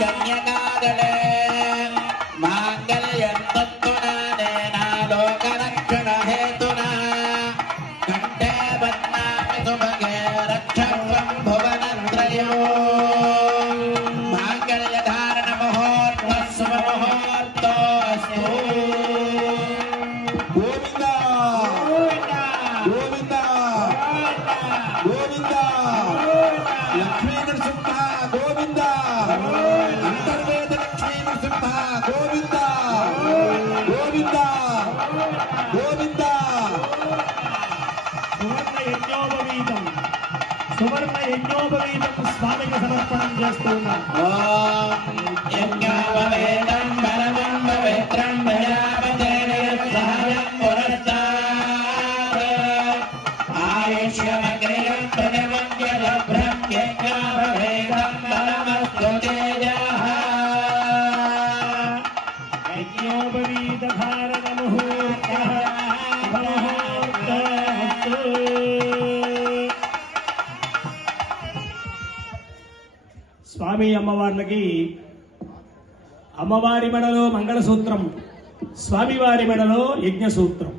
కన్యకాదళే మాంగళ్యంతత్తునా నేనా లోకరక్షణ హేతునా కంఠే బధ్నామి సుభగే రక్షత్వం భువనత్రయో మాంగళ్యధారణ ముహూర్త శుభ ముహూర్తోస్తు. గోవింద గోవింద గోవింద లక్ష్మీ నరసింహ గోవింద అంతర్వేద లక్ష్మీ నరసింహ గోవింద గోవింద గోవింద. సువర్ణ యజ్ఞోపవీతం స్వామికి సమర్పణం చేస్తున్నాం. యజ్ఞోపవేతం పరమం పవిత్రం ప్రజాపతిర్యత్సహయం పురస్తాత్ ఆయుష్యమగ్రయం ప్రజమంత్యలభ్రం యజ్ఞోపవేతం పరమస్తు తేజః. యజ్ఞోపవీత ధారణ ముహూర్తః ముహూర్తమస్తు. స్వామి అమ్మవార్లకి అమ్మవారి మెడలో మంగళసూత్రం, స్వామివారి మెడలో యజ్ఞసూత్రం.